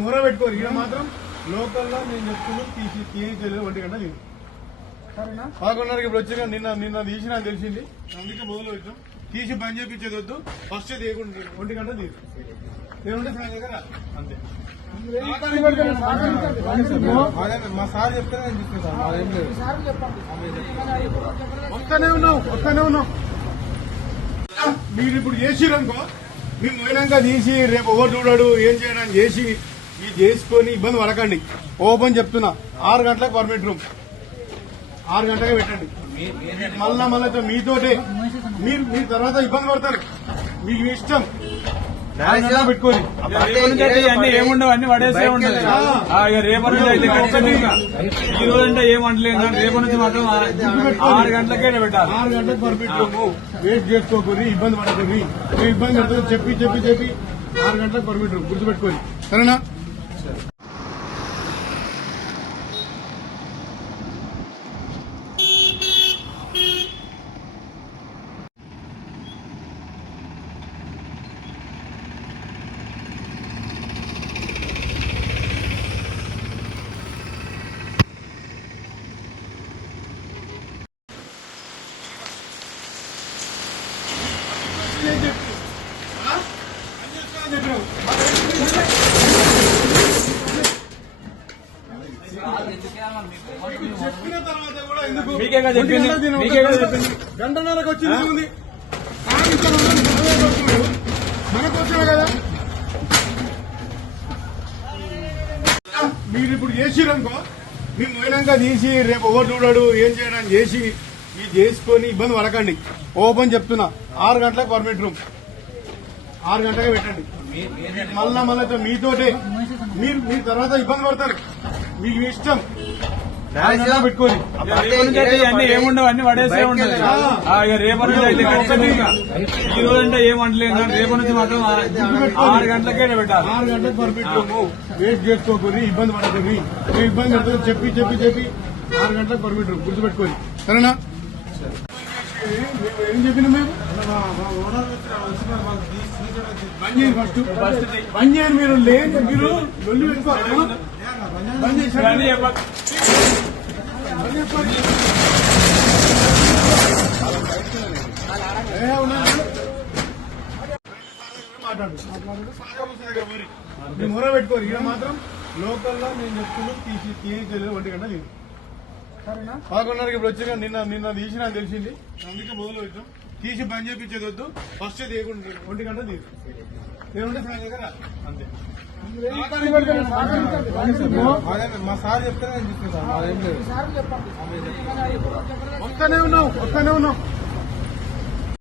మూర పెట్టుకోరు ఇక్కడ మాత్రం లోకల్లో నేను చెప్తున్నాను తీసి తీయలేదు ఒంటి గంట లేదు పదకొండున్నరకి ఇప్పుడు వచ్చిన నిన్న నిన్న తీసిన తెలిసింది. అందుకే మొదలు పెట్టాం. తీసి పని చేపించేది వద్దు. ఫస్ట్ తీయకుండా ఒంటి గంట తీరు మా సార్ చెప్తే నేను వస్తానే ఉన్నావు వస్తానే ఉన్నావు. మీరు ఇప్పుడు చేసిరనుకో మీరు పోయినాక తీసి రేపు ఎవరు చూడడు ఏం చేయడానికి చేసి ఇది చేసుకొని ఇబ్బంది పడకండి. ఓపెన్ చెప్తున్నా. ఆరు గంటలకు పర్మిట్ రూమ్. ఆరు గంటలకే పెట్టండి. మళ్ళా మళ్ళా మీతోటే మీరు మీరు తర్వాత ఇబ్బంది పడతారు. మీకు ఇష్టం. పెట్టుకోని? ఏముండవు అన్ని పడేసే రేపటి నుంచి ఖచ్చితంగా. ఈ రోజు అంటే రేపటి నుంచి మాత్రం ఆరు గంటలకే పెట్టాలి. ఆరు గంటలకు చేసుకోకూరి ఇబ్బంది పడకూరి ఇబ్బంది పడుతుంది చెప్పి చెప్పి చెప్పి. ఆరు గంటలకు పర్మిట్ రూమ్ గుర్తుపెట్టుకోని. సరేనా? చెప్పి. చెప్పిన తర్వాత కూడా ఎందుకు? గంటన్నరకు వచ్చింది. మనకు కదా మీరు ఇప్పుడు చేసిరనుకో మీరు పోయినాక తీసి రేపు చూడడు ఏం చేయడానికి చేసి ఇది చేసుకొని ఇబ్బంది పడకండి. ఓపెన్ చెప్తున్నా. ఆరు గంటలకు పర్మిట్ రూమ్. ఆరు గంటలకే పెట్టండి. మళ్ళా మళ్ళా మీతోటే. మీరు మీరు తర్వాత ఇబ్బంది పడతారు. మీకు ఇష్టం. ఇవన్నీ ఏముండవు అన్ని పడేసే ఉంటది. ఆ, ఇక రేపటి నుంచి అయితే ఖచ్చితంగా ఈ రోజు అంటే ఏం అంటలేదు కానీ రేపటి నుంచి మాత్రం ఆ- ఆరు గంటలకే పెట్టాలి. ఆరు గంటలకు పర్మిట్ రూమ్. వేస్ట్ చేసుకోకూరి ఇబ్బంది పడకూరి మీరు ఇబ్బంది పడుతుంది చెప్పి చెప్పి చెప్పి ఆరు గంటలకు పర్మిట్ రూమ్. గుర్తుపెట్టుకోని సరేనా? ఏం చెప్పిన మేము ఫస్ట్ బంద్ మీరు లేదు మీరు లొల్లి పెట్టుకోవాలి బంద్ మాట్లాడు. మొర పెట్టుకోరు ఇక్కడ మాత్రం లోకల్లో నేను చెప్తున్నాను తీసి తీయలేదు ఒంటి గంట లేదు పదకొండున్నరకి ఇప్పుడు వచ్చి నిన్న నిన్న తీసి నాకు తెలిసింది అందుకే మొదలు పెట్టాం తీసి బంద్ చేపించేది వద్దు ఫస్ట్ తీయకుండా ఒంటి గంట దగ్గర రా. అంతే మా సార్ చెప్తే నేను వస్తానే ఉన్నావు వస్తానే ఉన్నావు